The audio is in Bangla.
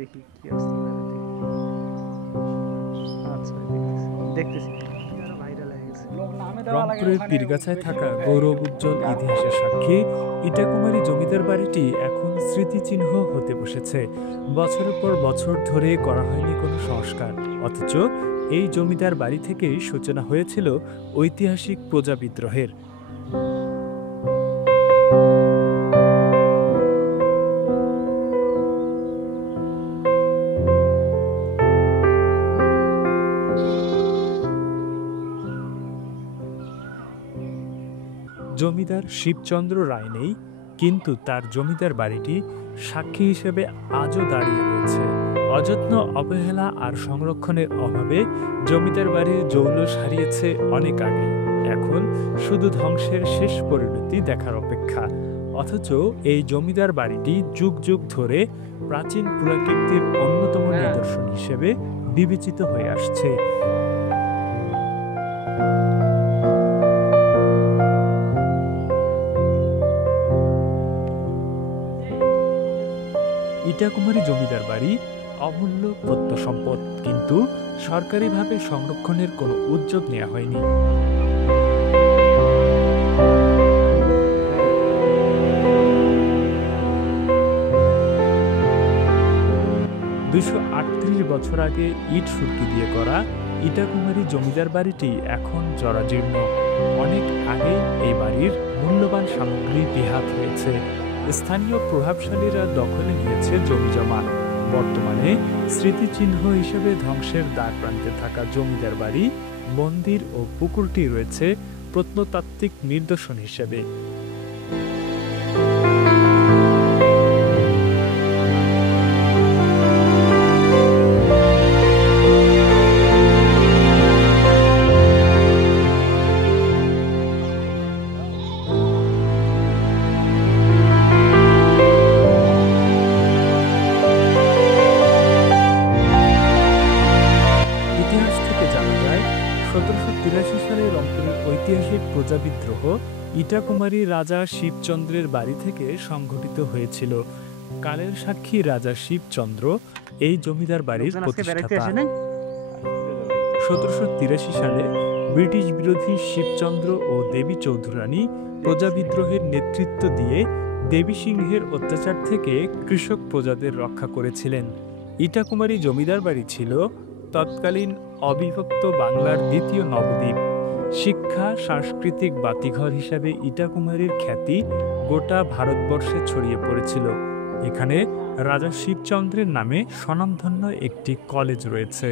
দেখি কি অবস্থা আচ্ছা দেখতেছি ভাইরাল হয়ে গেছে। রংপুরের পীরগাছায় থাকা গৌরব উজ্জ্বল ইতিহাসের সাক্ষী ইটাকুমারী জমিদার বাড়িটি এখন স্মৃতিচিহ্ন হতে বসেছে। বছরের পর বছর ধরে করা হয়নি কোনো সংস্কার, অথচ এই জমিদার বাড়ি থেকেই সূচনা হয়েছিল ঐতিহাসিক প্রজা বিদ্রোহের। জমিদার শিবচন্দ্র রায় নেই, কিন্তু তার জমিদার বাড়িটি সাক্ষী হিসেবে আজও দাঁড়িয়ে রয়েছে। অযত্ন, অবহেলা আর সংরক্ষণের অভাবে জমিদার বাড়ির জৌলুস হারিয়েছে অনেক আগে। এখন শুধু ধ্বংসের শেষ পরিণতি দেখার অপেক্ষা। অথচ এই জমিদার বাড়িটি যুগ যুগ ধরে প্রাচীন পুরাকীর্তির অন্যতম নিদর্শন হিসেবে বিবেচিত হয়ে আসছে। ইটাকুমারী জমিদার বাড়ি অমূল্য প্রত্নসম্পদ, কিন্তু সরকারিভাবে সংরক্ষণের কোনো উদ্যোগ নেওয়া হয়নি। 238 বছর আগে ইট সুরকি দিয়ে করা ইটাকুমারী জমিদার বাড়িটি এখন জরাজীর্ণ। অনেক আগে এই বাড়ির মূল্যবান সামগ্রী বেহাত হয়েছে। স্থানীয় প্রভাবশালীরা দখলে নিয়েছে জমিজমা। বর্তমানে স্মৃতিচিহ্ন হিসেবে ধ্বংসের দ্বার প্রান্তে থাকা জমিদার বাড়ি, মন্দির ও পুকুরটি রয়েছে প্রত্নতাত্ত্বিক নিদর্শন হিসেবে। ইতিহাস থেকে জানা যায়, 1783 সালে রংপুরের ঐতিহাসিক প্রজা বিদ্রোহ ইটাকুমারী রাজা শিবচন্দ্রের বাড়ি থেকে সংঘটিত হয়েছিল। কালের সাক্ষী রাজা শিবচন্দ্র এই জমিদার বাড়ির প্রতিষ্ঠাতা। 1783 সালে ব্রিটিশ বিরোধী শিবচন্দ্র ও দেবী চৌধুরানী প্রজা বিদ্রোহের নেতৃত্ব দিয়ে দেবী সিংহের অত্যাচার থেকে কৃষক প্রজাদের রক্ষা করেছিলেন। ইটাকুমারী জমিদার বাড়ি ছিল তৎকালীন অবিভক্ত বাংলার দ্বিতীয় নবদ্বীপ। শিক্ষা, সাংস্কৃতিক বাতিঘর হিসাবে ইটাকুমারীর খ্যাতি গোটা ভারতবর্ষে ছড়িয়ে পড়েছিল। এখানে রাজা শিবচন্দ্রের নামে স্বনামধন্য একটি কলেজ রয়েছে।